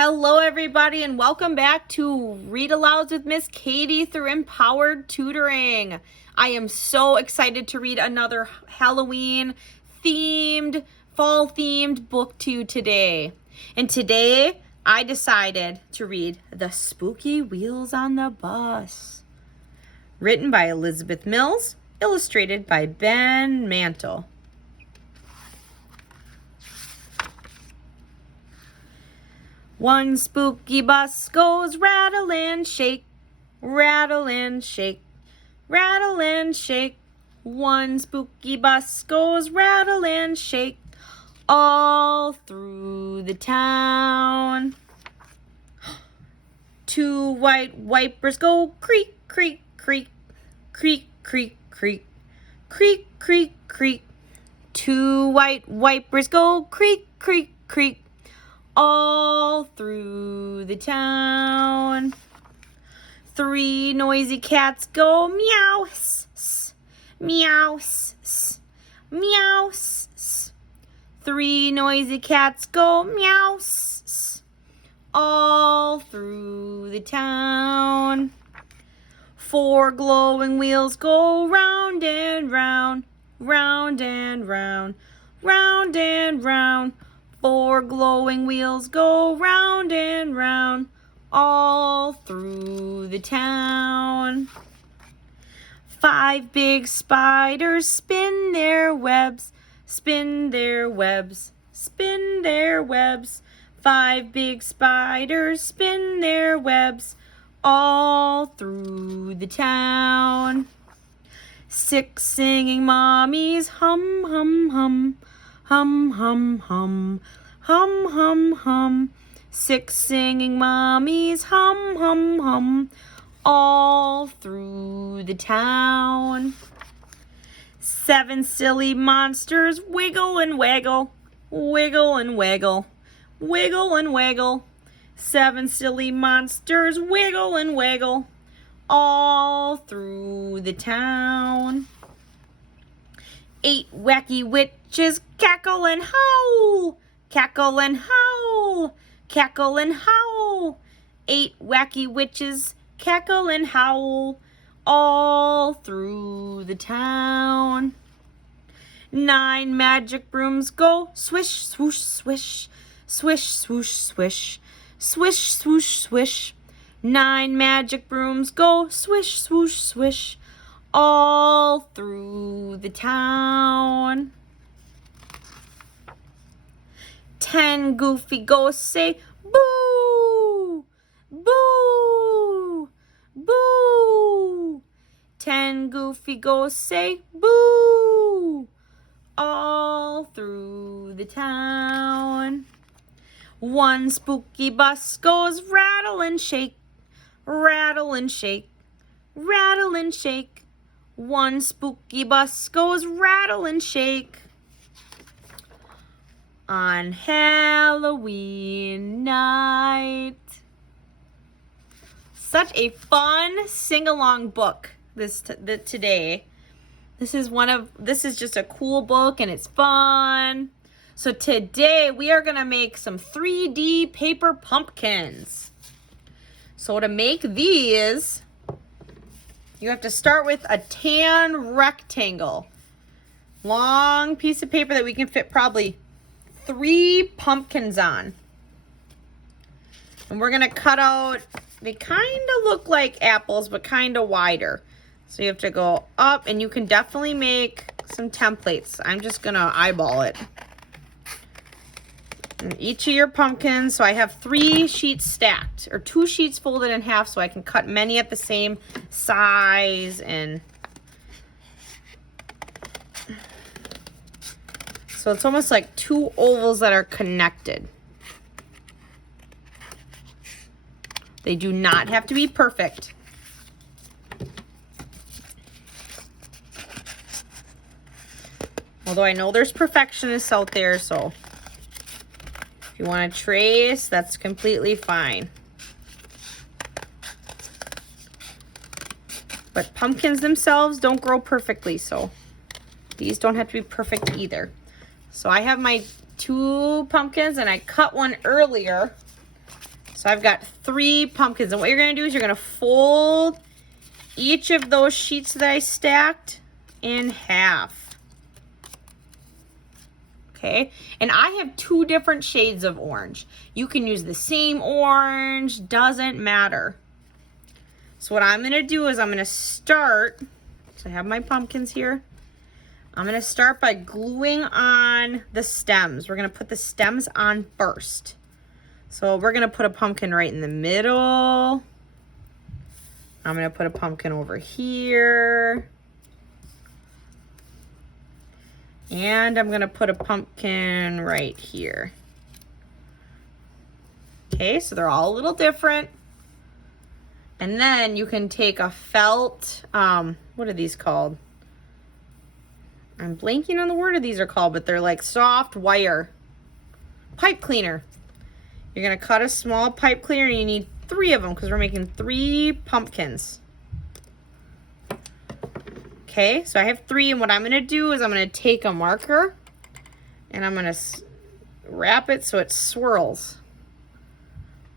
Hello everybody and welcome back to Read Aloud with Miss Katie through Empowered Tutoring. I am so excited to read another Halloween themed, fall themed book to you today. And today I decided to read The Spooky Wheels on the Bus. Written by Elizabeth Mills, illustrated by Ben Mantle. One spooky bus goes rattle and shake, rattle and shake, rattle and shake. One spooky bus goes rattle and shake all through the town. Two white wipers go creak, creak, creak, creak, creak, creak, creak, creak, creak. Two white wipers go creak, creak, creak all through the town. Three noisy cats go meow, meow, meow. Three noisy cats go meow, all through the town. Four glowing wheels go round and round, round and round, round and round. Four glowing wheels go round and round all through the town. Five big spiders spin their webs, spin their webs, spin their webs. Five big spiders spin their webs all through the town. Six singing mommies hum, hum, hum. Hum, hum, hum, hum, hum, hum. Six singing mommies hum, hum, hum, all through the town. Seven silly monsters wiggle and waggle, wiggle and waggle, wiggle and waggle. Seven silly monsters wiggle and waggle, all through the town. Eight wacky witches cackle and howl, cackle and howl, cackle and howl. Eight wacky witches cackle and howl all through the town. Nine magic brooms go swish, swoosh, swish, swish, swoosh, swish, swish, swoosh, swish. Nine magic brooms go swish, swoosh, swish, all through the town. 10 goofy ghosts say boo, boo, boo. 10 goofy ghosts say boo, all through the town. One spooky bus goes rattle and shake, rattle and shake, rattle and shake. One spooky bus goes rattle and shake on Halloween night. Such a fun sing-along book today. This is just a cool book and it's fun. So today we are gonna make some 3D paper pumpkins. So to make these, you have to start with a tan rectangle. Long piece of paper that we can fit probably 3 pumpkins on. And we're going to cut out, they kind of look like apples, but kind of wider. So you have to go up, and you can definitely make some templates. I'm just going to eyeball it. And each of your pumpkins, so I have 3 sheets stacked, or 2 sheets folded in half, so I can cut many at the same size. And so it's almost like 2 ovals that are connected. They do not have to be perfect. Although I know there's perfectionists out there, so if you want to trace, that's completely fine. But pumpkins themselves don't grow perfectly, so these don't have to be perfect either. So I have my 2 pumpkins, and I cut one earlier So I've got 3 pumpkins. And what you're going to do is you're going to fold each of those sheets that I stacked in half. Okay, and I have 2 different shades of orange. You can use the same orange, doesn't matter. So what I'm going to do is I'm going to start, so I have my pumpkins here. I'm going to start by gluing on the stems. We're going to put the stems on first. So we're going to put a pumpkin right in the middle. I'm going to put a pumpkin over here. And I'm going to put a pumpkin right here. Okay, so they're all a little different. And then you can take a felt, what are these called? I'm blanking on the word of these are called, but they're like soft wire. Pipe cleaner. You're going to cut a small pipe cleaner, and you need 3 of them because we're making 3 pumpkins. Okay, so I have 3, and what I'm going to do is I'm going to take a marker and I'm going to wrap it so it swirls.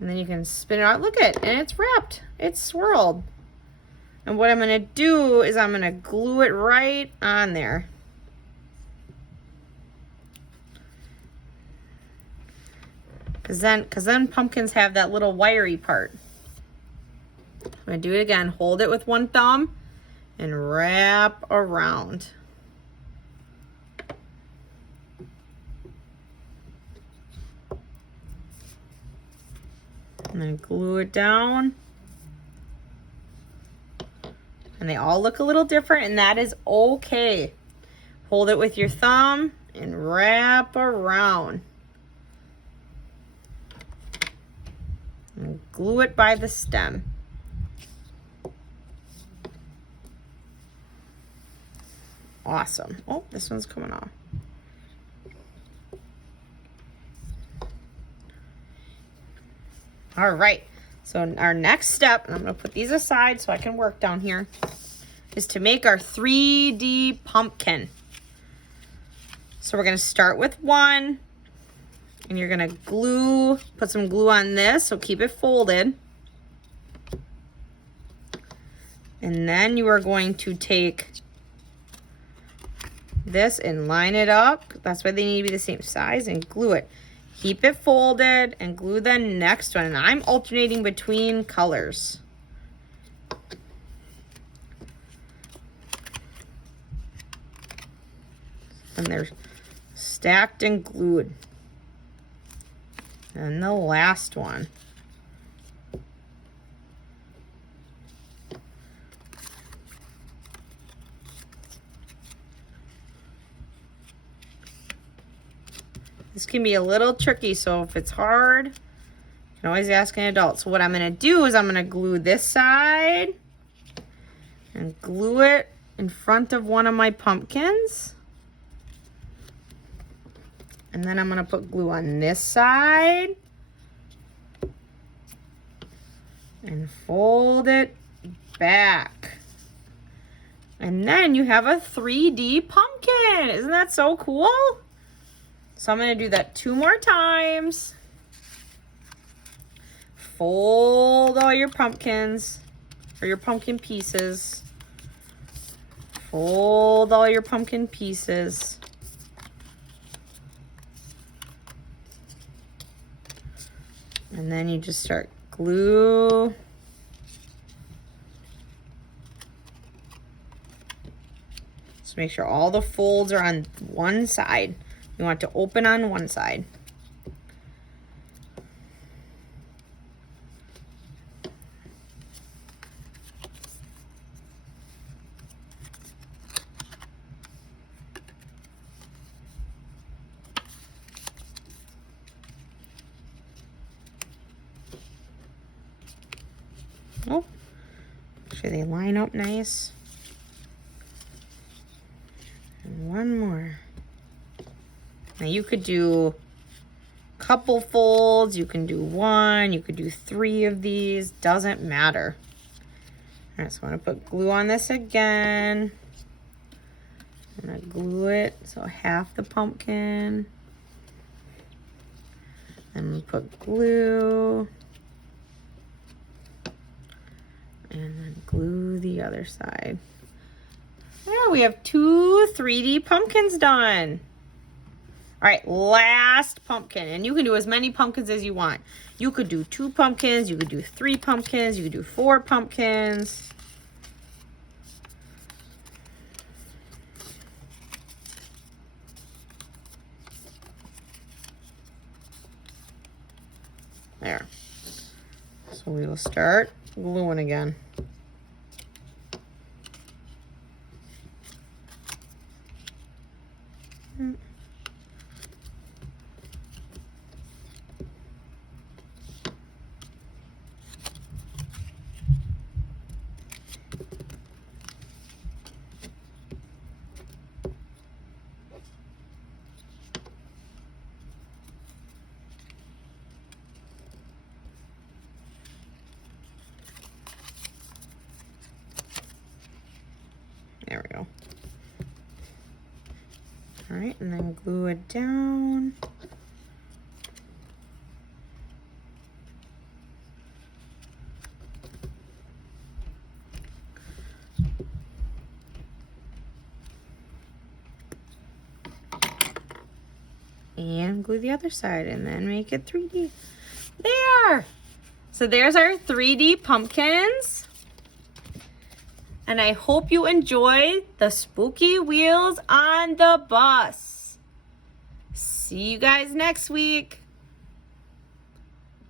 And then you can spin it out. Look at it, and it's wrapped. It's swirled. And what I'm going to do is I'm going to glue it right on there. Because then pumpkins have that little wiry part. I'm going to do it again. Hold it with one thumb and wrap around. And then glue it down. And they all look a little different, and that is okay. Hold it with your thumb and wrap around. And glue it by the stem. Awesome. Oh, this one's coming off. All right, so our next step, and I'm going to put these aside so I can work down here, is to make our 3D pumpkin. So we're going to start with 1, and you're going to put some glue on this, so keep it folded. And then you are going to take this and line it up. That's why they need to be the same size, and glue it. Keep it folded and glue the next one. And I'm alternating between colors. And they're stacked and glued. And the last one. This can be a little tricky, so if it's hard, you can always ask an adult. So what I'm going to do is I'm going to glue this side and glue it in front of one of my pumpkins. And then I'm going to put glue on this side and fold it back. And then you have a 3D pumpkin. Isn't that so cool? So I'm going to do that 2 more times. Fold all your pumpkins, or your pumpkin pieces. Fold all your pumpkin pieces. And then you just start glue. So make sure all the folds are on one side. You want to open on one side. Oh, make sure they line up nice. And one more. Now you could do a couple folds, you can do 1, you could do 3 of these, doesn't matter. All right, so I'm gonna put glue on this again. I'm gonna glue it, so half the pumpkin. I'm gonna put glue. And then glue the other side. There, we have 2 3D pumpkins done. All right, last pumpkin. And you can do as many pumpkins as you want. You could do 2 pumpkins, you could do 3 pumpkins, you could do 4 pumpkins. There. So we will start gluing again. There we go. All right, and then glue it down. And glue the other side and then make it 3D. There! So there's our 3D pumpkins. And I hope you enjoyed the spooky wheels on the bus. See you guys next week.